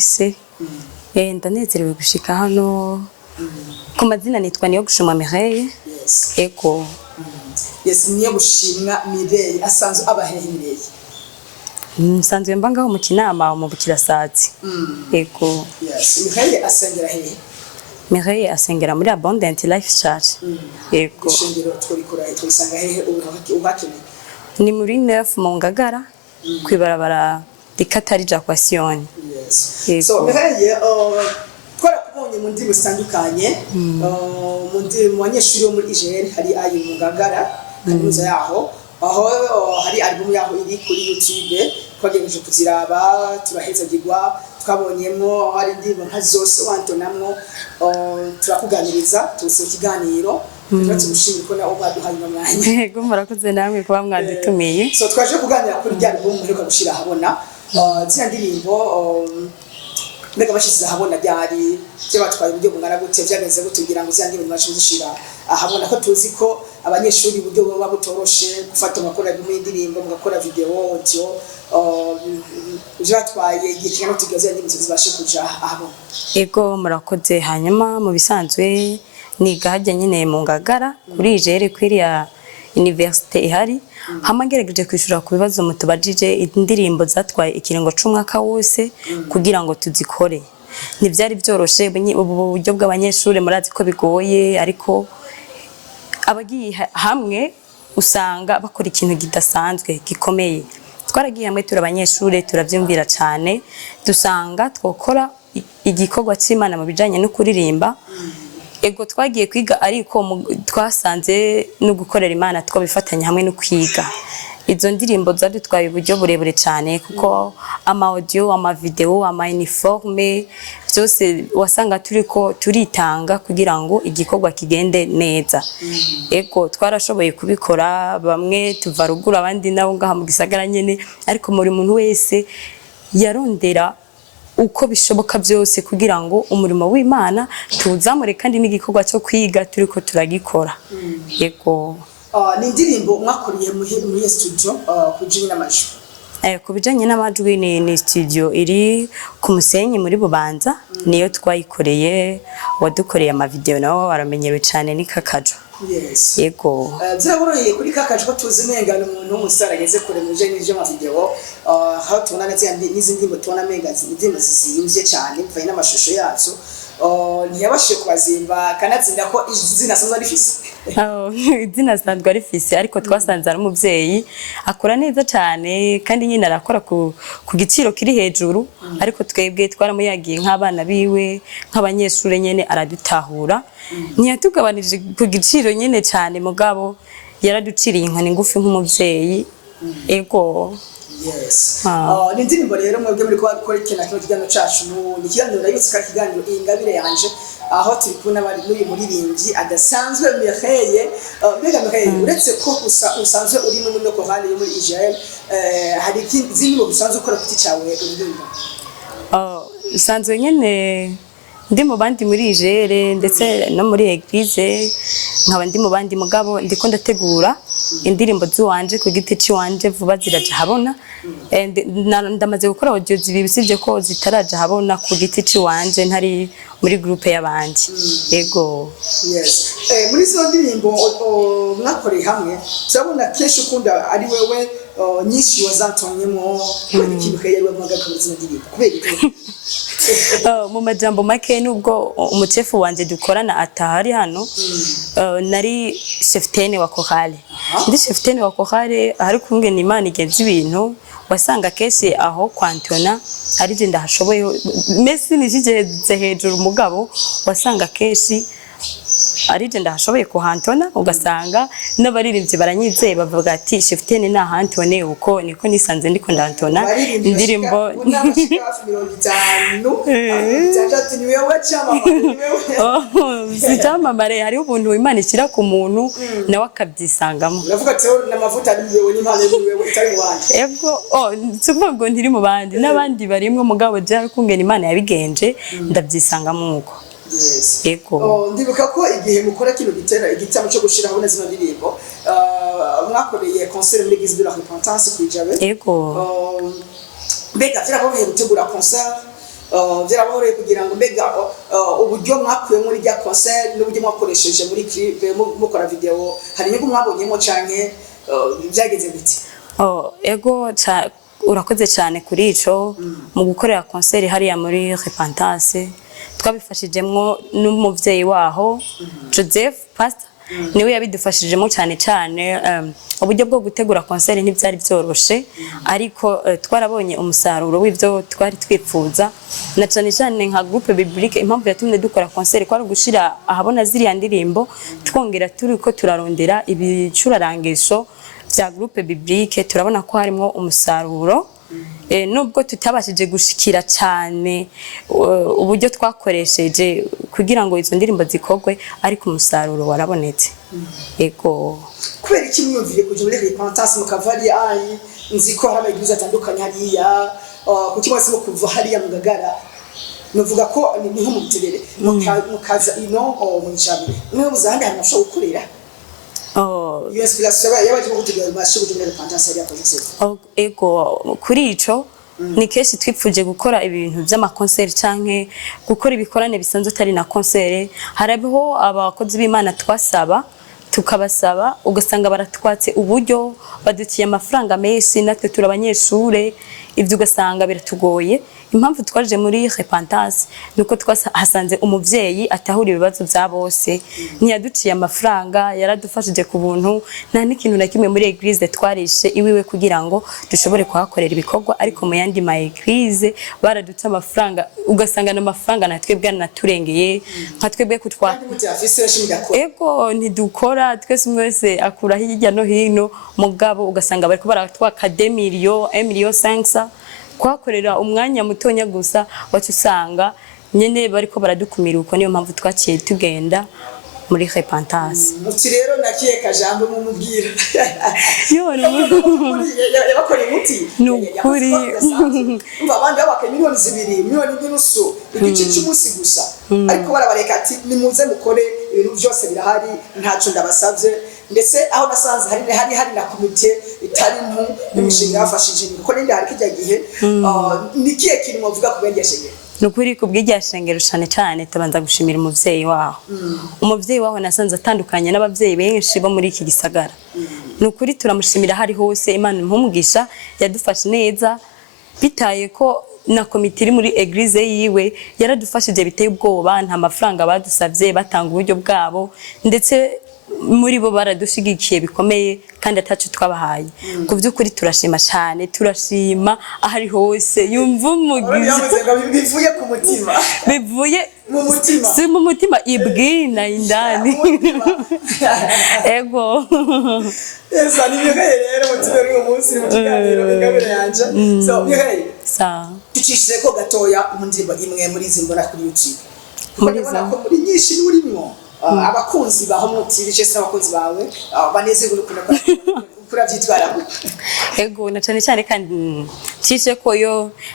mwese. Ndanezerewe gushika hano. Ku mazina nitwa Niyogushimwa Mireille. Ego. Yes, Niyogushimwa Mireille asanzwe abahehereye. Nsanzwe mba ngaho mu kinama mu bukirasazi. Ego. Yes, Mireille asengera hehe? Mireille asengera muri Abundant Life Church. Ego. Ishengero tworikora twisanga hehe ubakene? Ni muri 9 mu Ngagara kwibarabara dikatari Jakwasioni. Yes. So Mireille twarakubonye mu ndimi zitandukanye mu banyeshuri bo muri INGENE hari ayi mu Ngagara kaminuza yaho aho hari album yaho iri kuri YouTube twagejeje kuziraba turahezagirwa twabonyemo hari indirimbo nka zose wantonamwo turakuganiriza tuse ikiganiro tumushimira ko nawo baduhaye umwanya. Yego murakoze namwe kuba mwaditumiye. So twaje kuganira kuri rya album muheruka gushira habona zina ndirimbo mbega bashize habona byari cyo batwaye uburyo bungana gute byagenze gutugira ngo zandi ibintu bashize zishira ahabona ko tuzi ko abanyeshuri uburyo baba butoroshe gufata amakora y'indirimbo mugakora video audio byatwaye igihe no tugaze n'ibintu zibashe kuja ahabona. Ego murakoze hanyuma mu bisanzwe niga hajya nyine mu Ngagara kuri INGENE kwiriya university ihari hamagerageje kwishura ku bibazo mutubajije indirimbo zatwaye ikiringo c'umwaka wose kugira ngo tuzikore. Ntivyari byoroshe ubu buryo bw'abanyeshuri murazi ko bigoye ariko abagiye hamwe usanga bakora ikintu kidasanzwe gikomeye. Twaragiye hamwe turabanyeshuri turavyumvira cyane dusanga twokora igikorwa c'Imana mu bijanye no kuririmba. Ego twagiye kwiga ariko twasanze no gukorera Imana twabifatanya hamwe no kwiga. Izo ndirimbo zadutwaye uburyo burebure cyane kuko ama audio, ama video, ama uniforme byose wasanga turiko turitanga kugira ngo igikorwa kigende neza. Ego twarashoboye kubikora bamwe tuva ruguru abandi nabo ngaha mu gisagara nyene ariko muri muntu wese yarondera uko bishoboka byose kugira ngo umurimo w'Imana tuzamure kandi n'igikorwa cyo kwiga turiko turagikora. Yego. Nindirimbo mwakoriye muri studio kujanye n'amajwi. Kubijanye n'amajwi ni studio iri ku Musenyi muri Bubanza niyo twayikoreye wadukoreye ama video nawo waramenyewe cyane ni Kakajo. Yes. Yego. Ziraboroye kuri Kakajo ko tuzi mengana umuntu w'umusarageze kure mu janye n'ama video aho tubona n'izi ndimbo tubona mengazi indimbo zizimvye cyane bivaye n'amashusho yazo ntiyabashije kubazimba kanatsinda ko izina sanzwe rifise. Izina sanzwe rifise ariko twasanze ari umuvyeyi akora neza cyane kandi nyine arakora ku giciro kiri hejuru ariko twebwe twaramuyagiye nk'abana biwe nk'abanyeshuri nyene aradutahura ntiyatugabanije ku giciro nyene cyane mugabo yaraduciriye inkoni ngufi nk'umuvyeyi. Ego. Yes. Nindirimbo rero mwebwe muri gukora ikintu cy'igano cacu ni kiganiro yibutse ka kiganiro ingabire yanje aho turi kuna bari muri muririmbyi adasanzwe Mireille. Mbega Mireille uretse ko usanzwe uri no ko hali muri INGENE hari izindi mu bisanzwe ukora kuti cyawe uririmba? Usanzwe nyene ndi mu bandi muri INGENE ndetse no muri eglise nkaba ndi mu bandi mugabo ndiko ndategura indirimbo zuwanje ku giti ciwanje vuba ziraje habona ndamaze gukora audio zibisivye ko zitaraje habona ku giti ciwanje ntari muri groupe y'abandi. Yego. Yes. Muri zo ndirimbo mwakoreye hamwe turabona kenshi ukunda ari wewe nyinshi wazantonyemo kubera ikintu kayari wamagaga muri zo ndirimbo kubera iki? Mu majambo make nubwo umucefu wanje dukorana atahari hano nari cheftene wa chorale. Ndi cheftene wa chorale hari kumwe n'Imana igenza ibintu wasanga kese aho kwantona ari je ndahashoboye mesi nijije hejuru mugabo wasanga kesi ari je ndahashoboye kuhantona ugasanga n'abaririmbyi baranyizeye bavuga ati cheftene na hantone uko niko nisanze ndiko ndantona indirimbo Sitamamare hari ubuntu Imana ishyira ku muntu nawe akabyisangamo. Uravuga ati n'amavuta ari wewe n'impano wewe itari mu bandi. Ego tuvuga ntiri mu bandi n'abandi barimwe mugabo je kungena Imana yabigenje ndabyisangamo uko. Yes. Ego. Ndibuka ko igihe mukora kino gitera igitamo cyo gushiraho neza ndirimbo mwakoreye concert muri Église de la Repentance kwijabe. Ego. Mbega vyarakomeje gutegura concert byarabahoreye kugira ngo mbega uburyo mwakuye muri rya concert n'uburyo mwakoresheje muri clip mukora video hari inyungu mwabonyemo canke byageze gute? Ego urakoze cyane kuri ico mu gukorera concert hariya muri Repentance twabifashijemwo n'umuvyeyi waho Joseph Pastor niwe yabidufashijemo cyane cyane uburyo bwo gutegura concert ntibyari byoroshe ariko twarabonye umusaruro w'ivyo twari twifuza na cyane cyane nka groupe biblique impamvu yatumye dukora concert kwari gushira ahabona ziriya ndirimbo twongera turi ko turarondera ibicurarangisho vya groupe biblique turabona ko harimo umusaruro nubwo tutabashije gushikira cyane uburyo twakoresheje kugira ngo izo ndirimbo zikogwe ariko umusaruro warabonetse. Ego kubera iki mwumviye kuje muri Repentance mukavari ayi nziko hari abagize atandukanye hariya kuki mwese mukuva hariya mu Ngagara novuga ko ni nko mu Buterere mukaza ino mu Njabi mwe muzahandi hari musho gukorera ego kuri ico ni keshi twipfuje gukora ibintu by'amakonseri canke gukora ibikorane bisanzwe tari na konseri harabiho abakozi b'Imana twasaba tukabasaba ugasanga baratwatse uburyo badutiye amafaranga menshi natwe turabanyeshure ibyo ugasanga biratugoye impamvu twaje muri Repentance nuko twahasanze umuvyeyi atahura ibibazo bya bose ntiyaduciye amafaranga yaradufashije ku buntu nta n'ikintu na kimwe muri eglise twarishe iwiwe kugira ngo dushobore kuhakorera ibikorwa ariko mu yandi ma eglise baradutse amafaranga ugasanga n'amafaranga natwe bwanaturengeye nka twebwe kutwa ego ntidukora twese mwese akura hirya no hino mugabo ugasanga bariko baratwaka 2 millions 1 million 500 kwakorera umwanya mutonya gusa wacusanga nyene bariko baradukumira uko niyo mpamvu twaciye tugenda muri Repentance. Muti rero nakiye kajambo mumubwira. Yabakora imuti. Nukuri. Umva abandi babaka miliyoni 2 miliyoni n'inusu igice cy'umunsi gusa. Ariko barabareka ati nimuze mukore ibintu byose birahari ntaco ndabasavye ndetse aho nasanze hari na komite itari mu imishinga yafashije kuko nindi hari kijya gihe nikiye kintu muvuga kubengesheje nukuri kubw'ijyashengero cyane cyane tabanza gushimira umuvyeyi waho umuvyeyi waho nasanze atandukanye n'abavyeyi benshi bo muri iki gisagara nukuri turamushimira hari hose Imana impumugisha yadufashe neza bitaye ko na komite iri muri eglise yiwe yaradufashije biteye ubwoba nta mafaranga badusavye batanga uburyo bwabo ndetse muri bo baradushigikiye bikomeye kandi atacu twabahaye kuvyukuri turashima cyane turashima ahari hose yumva umugizi bivuye ku mutima bivuye mu mutima si mu mutima ibwina indani ego esa ni Mireille rero mutubere uyu munsi mu kiganiro ingabire yanje so Mireille tucishije ko gatoya umundirimbo imwe muri zimbona kuri YouTube muri nyinshi n'urimwo abakunzi ba Homewood TV abakunzi bawe banezerwa kuri byitwara ego na cyane cyane kandi cishe ko yo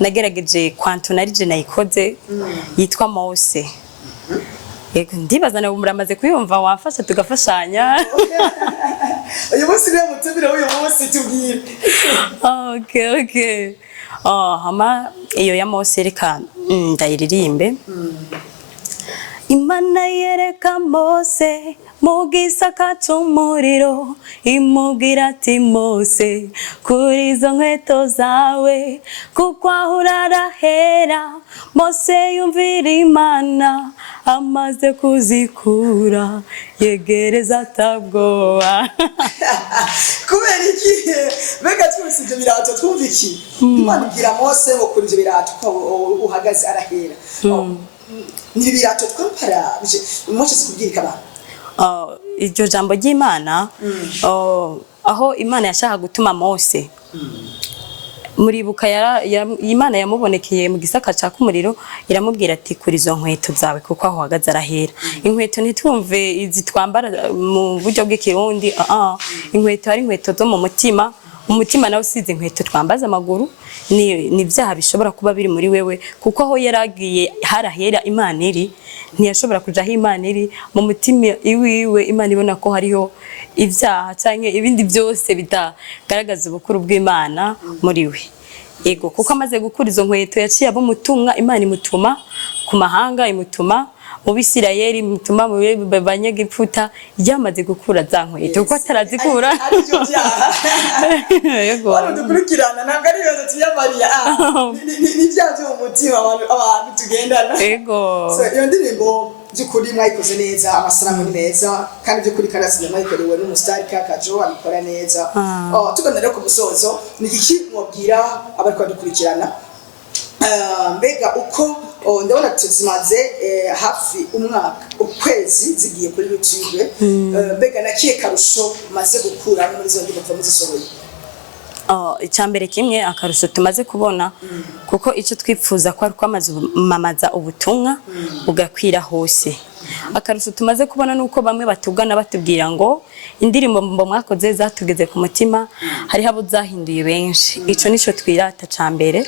nagerageje kwantonarije nayikoze yitwa Mose ego ndibaza nawe muramaze kuyumva wafasha tugafashanya uyu munsi rero mutubire uyu munsi tubwire okay hama iyo ya Mose reka ndayiririmbe Imana yereka Mose mu gisaka c'umuriro imubwira ati Mose kuri izo nkweto zawe kuko aho urarahera Mose yumvira Imana amaze kuzikura yegereza atabwoba kubera iki bega twese ibyo birato twumviki Imana ibwira Mose ngo kuri ibyo birato ko uhagaze arahera ni birato twampara Mose sikubwirika abantu iryo jambo ry'Imana aho Imana yashaka gutuma Mose muribuka Imana yamubonekeye mu gisaka ca kumuriro iramubwira ati kuri izo nkweto zawe kuko aho hagaze arahera inkweto ntitwumve izi twambara mu buryo bw'ikirundi inkweto ari inkweto zo mu mutima umutima nawe usize inkweto twambaza amaguru ni byaha bishobora kuba biri muri wewe kuko aho yaragiye harahera Imana iri ntiyashobora kuja aho Imana iri mu mutima iwiwe Imana ibona ko hariho ibyaha canke ibindi byose bitagaragaza ubukuru bw'Imana muri we Ego kuko amaze gukura izo nkweto yaciye abo mutumwa Imana imutuma ku mahanga, imutuma mu Bisirayeli, imutuma mu Banyegiputa, yamaze gukura za nkweto kuko atarazikura. Aribyo byaha. Yego. Dukurikirana ntabwo ari ibibazo tuyamariya. Ni byaje mu mutima abantu tugendana. Icyambere kimwe akarusho tumaze kubona kuko icyo twifuza ko ari kwamamaza ubutumwa bugakwira hose. Akarusho tumaze kubona nuko bamwe batugana batubwira ngo indirimbo mwakoze zatugeze ku mutima, hari abo zahinduye benshi. Ico nico twirata cambere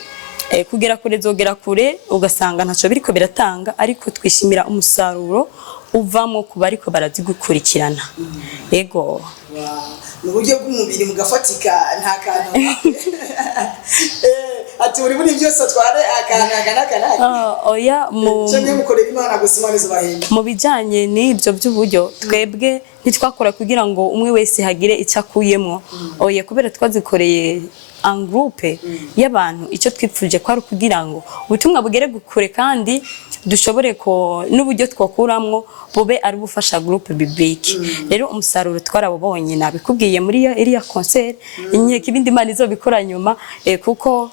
kugera kure zogera kure ugasanga ntaco biriko biratanga, ariko twishimira umusaruro uvamo kuba ariko barazigukurikirana. Yego mu buryo bw'umubiri mugafatika nta kantu ati buri byose tware akana oya cyane mukorera Imana gusimaniza bahenda mu bijanye n'ibyo by'uburyo twebwe ntitwakora kugira ngo umwe wese hagire icyo akuyemo. Oya kubera twazikoreye en groupe y'abantu, icyo twipfuje ko ari kugira ngo ubutumwa bugere gukure kandi dushobore ko n'uburyo twakuramwo bube ari bufasha groupe biblique. Rero umusaruro twarabubonye nabikubwiye muri iriya concert, inyeka ibindi Imana izobikora nyuma kuko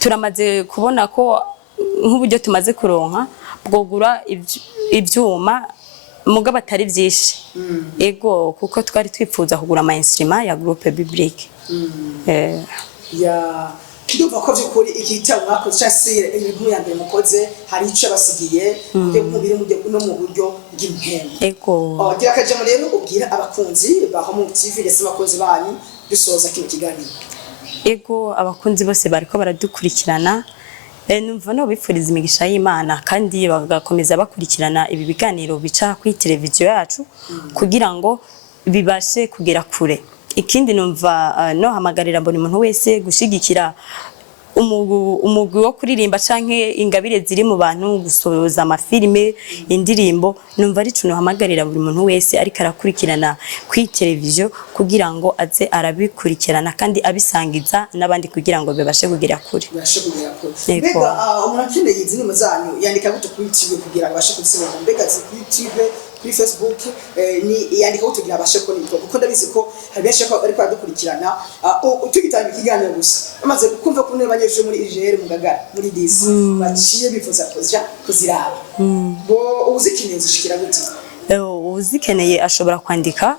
turamaze kubona ko nk'uburyo tumaze kuronka bwogura ibyuma mugabo atari byinshi. Ego kuko twari twifuza kugura ama instrument ya groupe biblique. Ndumva ko by'ukuri igitabo mwakoze cyasire ibintu yambere mukoze hari icyo basigiye mu biri no mu buryo bw'impembe. Ego gira kajamo rero ubwira abakunzi ba Homewood TV ndetse abakunzi banyu dusoza kino kiganiro. Ego abakunzi bose bariko baradukurikirana, numva no bifuriza imigisha y'Imana kandi bagakomeza bakurikirana ibi biganiro bica kuri televiziyo yacu kugira ngo bibashe kugera kure. Ikindi numva no hamagarira buri muntu wese gushigikira umugwi wo kuririmba canke ingabire ziri mu bantu, gusoza amafilime, indirimbo. Numva ari cuno hamagarira buri muntu wese ariko arakurikirana kuri televiziyo kugira ngo aze arabikurikirana kandi abisangiza n'abandi kugira ngo bibashe kugera kure. Mbega umuntu akeneye izindi zanyu yandika gute kuri YouTube kugira ngo abashe kuzibona? Mbega kuri YouTube, kuri Facebook ni yandika gute kugira abashe ko nitwa kuko ndabizi ko hari benshi bari kwadukurikirana tugitanga ikiganiro gusa amaze kumva ko n'abanyeshuri muri IGR mu Ngagara muri disi baciye bifuza kuziraba bo uzikeneye zishikira gute? Uzikeneye ashobora kwandika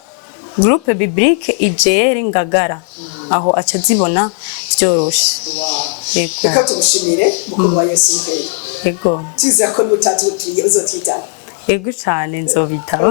groupe biblique IGR Ngagara aho aca zibona byoroshe. Yego reka tumushimire mukuru wa Yesu Mireille. Yego tiza ko n'utatu utwiye uzotwitana. Yego cyane nzobitaba.